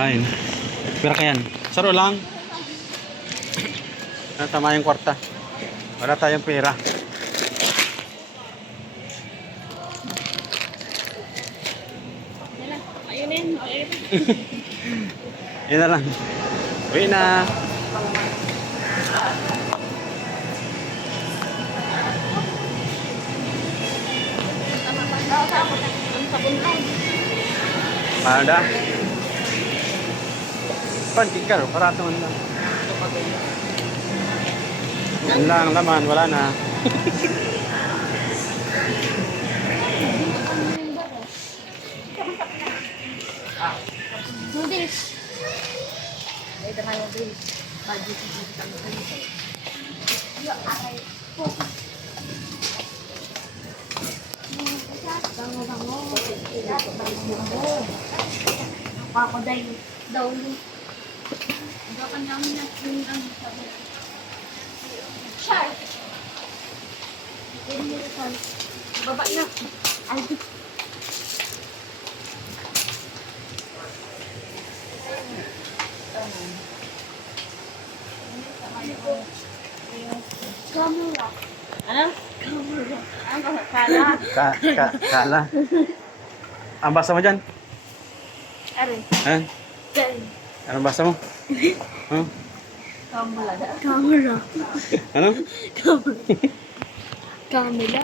Ayun. Pira ka yan. Saro lang. Tama yung kwarta. Wala tayong pera. Ayun. Yun na lang. Uwi na. Mahal dah. Pantik ka, parato man lang. Yan lang laman, wala na. Noodles. Ay, dama noodles. Budget dito kami dito. Yo, aray. Bango. Ako dahil daw. Hindi ka namin yung sabi. Shark. Baba na. Ay, camera. Ano? Camera. Ano? Kala. Kala. Ang basa mo dyan? Are. Ha? Dyan. Anong basa mo? Huh? Camera. Camera. Ano? Camera.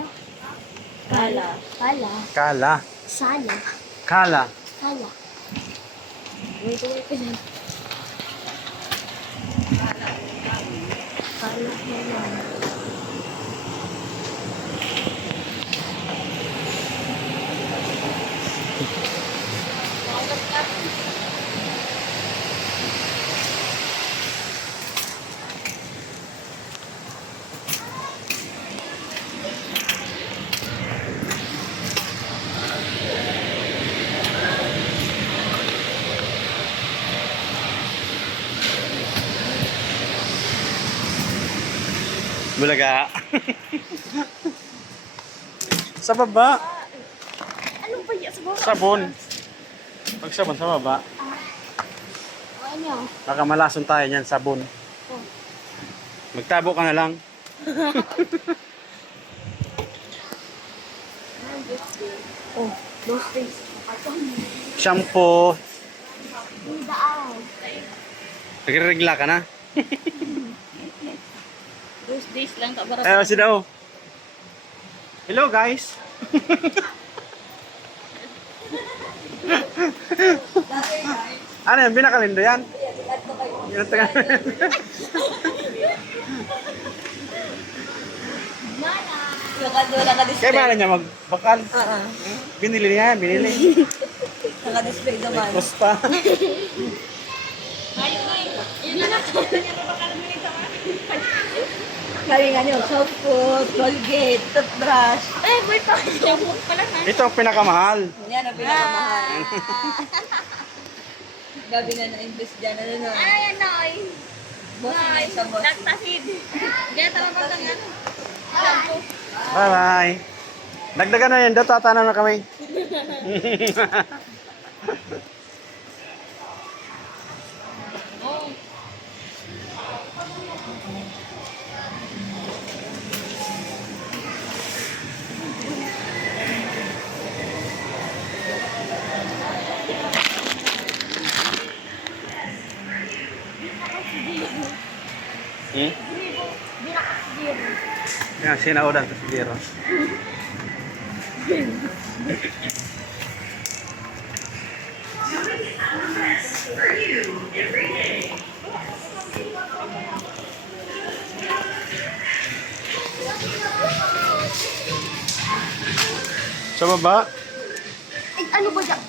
Kala. Kala. Kala. Sala. Kala. Kala. Wait ka dyan. Kala. Bulaga. Sa baba. Ano ba yan? Sabon. Pag sabon sa baba. Ano? Baka malason tayo niyan, sabon. Oh. Magtabo ka na lang. Oh, those days. Shampoo. Daan. Nagregla ka na. Those days lang kabarat. Ayaw si daw. Hello guys. Ano yan? Binakalindo yan? Yan taga. Kaya ba niya magbakal? Binili niya yan, binili. Naka-display naman. Cost pa. Sabi nga niyo, shampoo, Colgate, toothbrush. Eh, wait pa. Shampoo pala na. Ito ang pinakamahal. Yan ang pinakamahal. Gabi na na-invest dyan. Ano na? Ay, ano ay. Boss na isang boss. Lactacid. Kaya talaga lang ano. Shampoo. Bye bye. Dagdagan na yan. Dato tatanan na kami. Oh. Hmm? Yan, sinaudan to si Jero. Sa baba? Ay, ano ba dyan?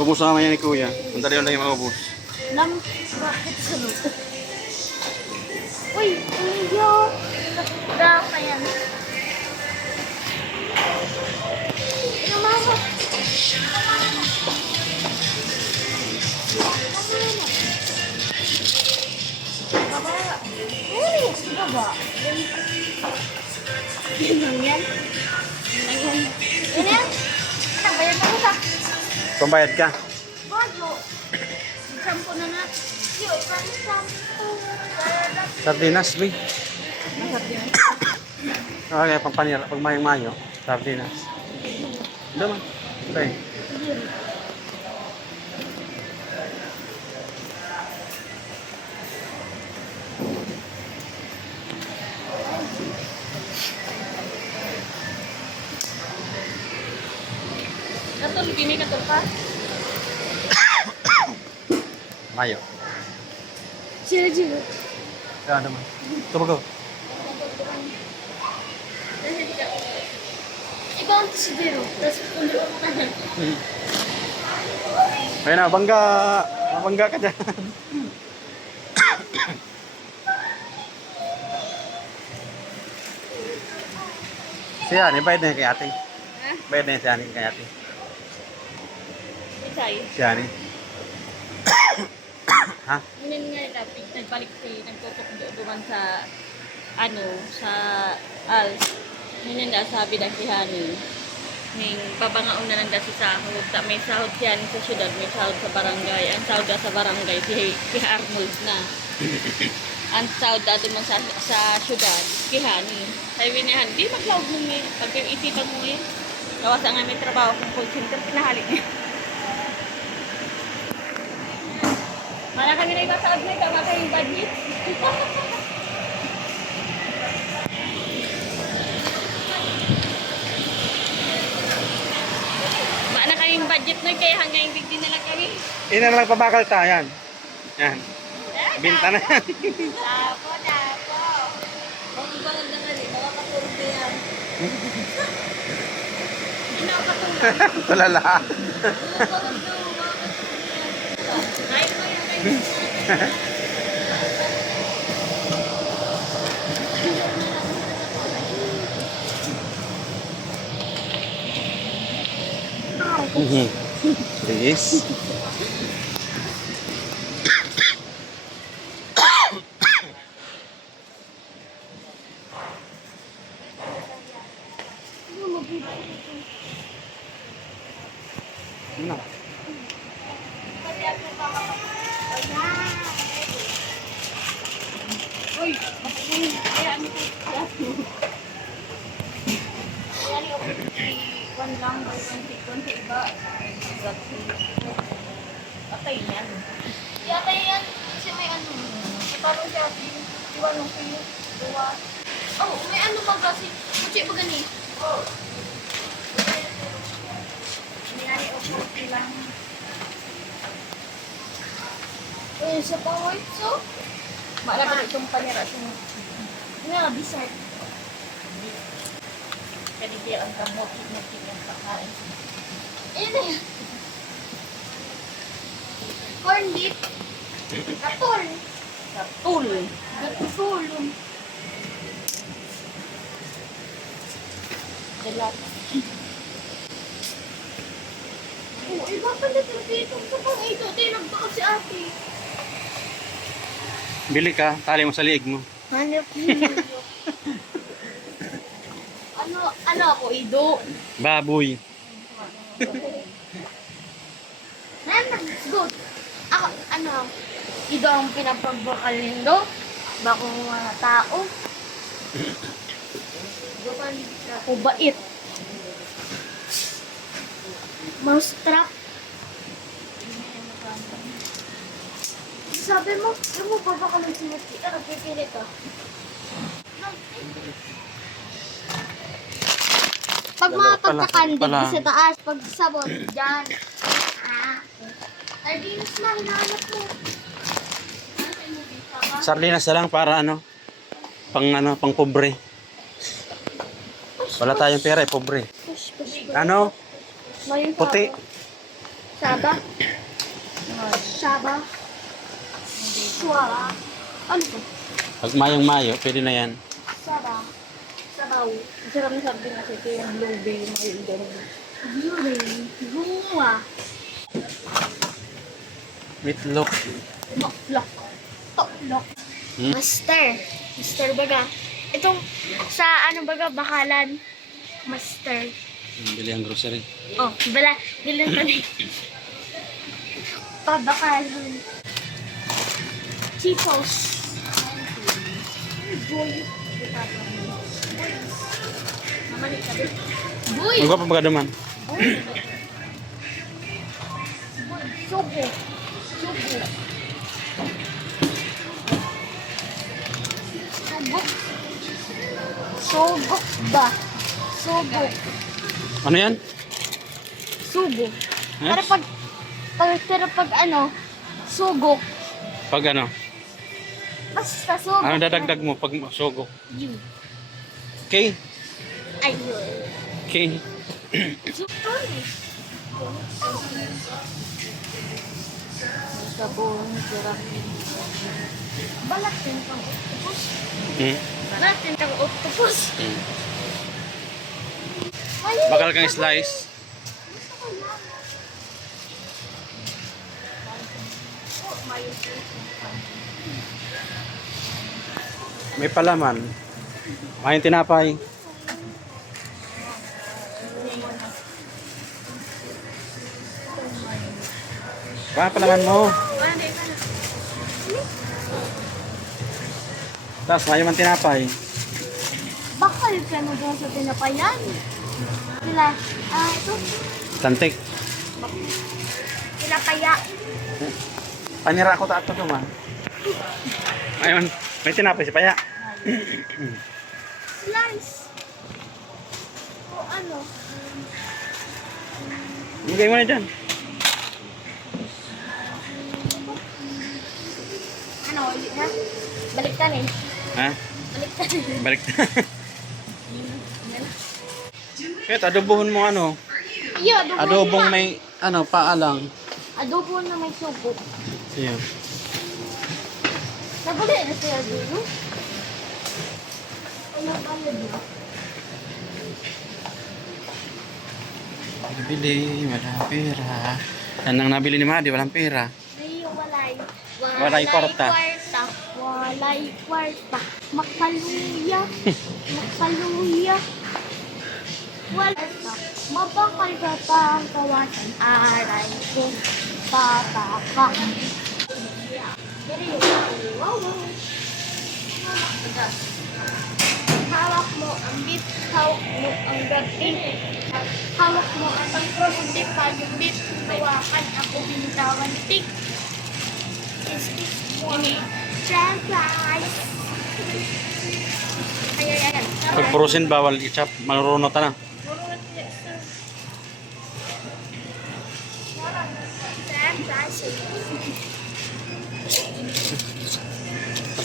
Ubus na naman yan ni Kuya. Ang dali lang yung maubos. Bakit sunod? Uy, iyo. Daw pa yan. Ano mama? Baba. Yan lang yan. Yan. Yan yan. Anak, bayad na ka. Pambayad ka. Bago. Sampo na na. Yo, ikan sampo. Sardinas, Bi. Masarap yan. Okay, pampanira. Pag mayong-mayo, sardinas. Daman. Okay. Katul, bini katul pa. Mayo. Sila. Kaya naman. Tumago. Ikaw ang tisidero. Tapos pulo ka na. Ayun na, bangga. Mabangga ka dyan. Siya, bayad na yun kay ate. Ha? Bayad na yun siya kay ate. Itay. Siya ni. Ha? Yun nga dapat nagbalik si nagtutok doon sa sa ALS. Yun yung sabi na si Hani. Ning babangaon na lang si sahod. May sahod siya sa syudad, may sahod sa barangay. Ang sahod sa barangay si Arnold na. Ang sahod dati mo sa syudad, si Hani. Sabi ni Hani, di mag-loud mo niya. Pag isipan mo niya. Kawasa nga may trabaho kong call center, pinahalik niya. Mana kami na iba sa agnay, tama kayong budget. Mana kayong budget na kaya hanggang hindi din na lang kami. Ina na lang pabakal ta, yan. Yan. Binta na yan. Dapo. Ang bangal na nga rin, nakakatulog na yan. Hindi na ako katulad. Tulala. Ang bangal na, makakatulog na yan. Ay, ko yung kayo. Please. Ano? Uy, kaya ano ko kaya ano ko one lang by one second sa iba. Patay yan. Yata yan kasi may ano. Parang siya, iwan mo kayo. Duwa. Oh, may ano ba kasi? Kuchi ba gani? Oh. May ano ko lang. Eh, sa power so? Maalala ko itong panira itong nga, dessert. Kaniti ang kamot-motik ang pakain. Ayun na yan. Corn beef. Katul. Katul. Katul. Dalat. Oh, iba pala dito. Sa pang ito, tinagpa si ate. Bili ka, tali mo sa liig mo. Hanap niyo. Ano ako, Ido? Baboy. Let's go. Ako, Ido ang pinapagbakalindo. Bako mga tao. Ako bait. Mousetrap. Sabi mo, yung mo ba baka ng sinati? Nagpipili ka. Pag mga pagkakandig sa taas, pag sabon, dyan. Sardinas na, hinahanap mo. Sardinas na lang para pang pobre. Wala tayong pera, pobre. Push. Ano? Puti. Saba. Saba. Suwa. Ano to? Pag mayong-mayo, pwede na yan. Saba. Sabaw. Masarap na sabi na ito yung blueberry mo yung gano'n. Blueberry. Bunga. Meatloaf. Toklok. Hmm? Master. Master baga. Itong sa ano baga, bakalan. Master. Bili ang grocery. Oh, bala. Bilang tali. Pabakalan. Cheetos. Boy. Mamalik ka din. Boy! Magwa pa magadaman. Sugo. Sugo. Sugok. Sugok ba? Sugok. Ano yan? Sugo. Eh? Para pero pag ano, sugok. Pag ano? Basta sugok. Ano dadagdag mo pag sugo? Yun. Okay? Ayun. Okay. Sabon, sirap. Balat din pang octopus. Hmm? Balat din pang octopus. Hmm. Ayun. Bakal kang slice. May palaman. May tinapay. Ba palaman mo. Tapos may man tinapay. Bakal ka na doon sa tinapayan. Sila, ito, Tantik. sila kaya. Panira ko tato naman. Ayun, may tinapay si Paya. Slice. O ano, Bigay mo na dyan. ano, ha? Baliktad eh. Ha? Baliktad. Balik. Kahit adobohon mo ano. Iyo, adobo. Adobong may ano, paalang. Adobo na may sugo. Siya. Nabali na siya adobo. Ano ba na? Bili, wala pera. Yan ang nabili ni Madi, walang pera. Ay, walay. Walay kwarta. Walay kwarta. Makaluya. Makaluya. Walta. Mabakal ka pa ang kawasan. Aray ko. Papaka. Wow. Hawak mo ang beef. Hawak mo ang gabi. Hawak mo ang pag-cross. Hindi pa yung beef. Hawakan ako binitawan. Tik. Ini. Fries. Ayan. Pag frozen bawal i-chop, marunot na.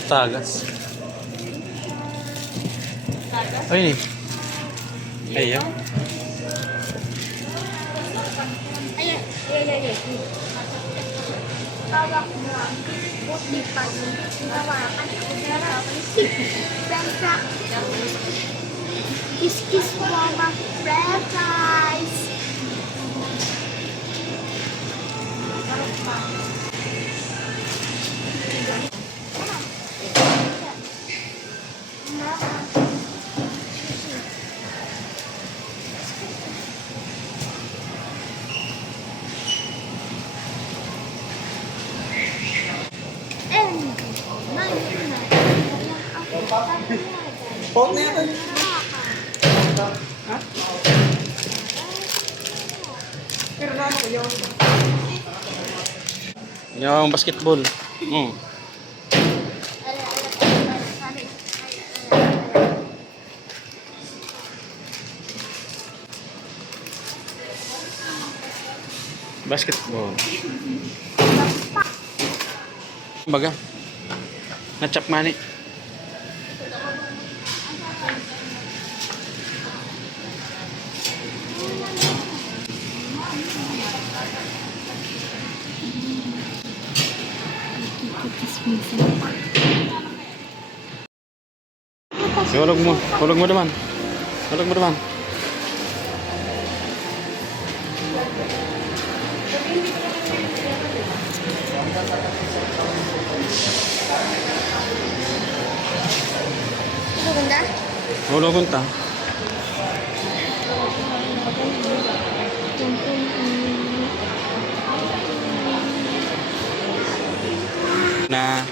Tagas. Ay. Ayan. Ayan. Hawak mo ang buti pa yung hawakan ako binitawan. Tik. Kiss mo mga fries. Yung basketball. Basketball. Baga. Na-chop mani. Hulog mo. Hulog mo naman. Hulog mo naman. Ulo kunta. Na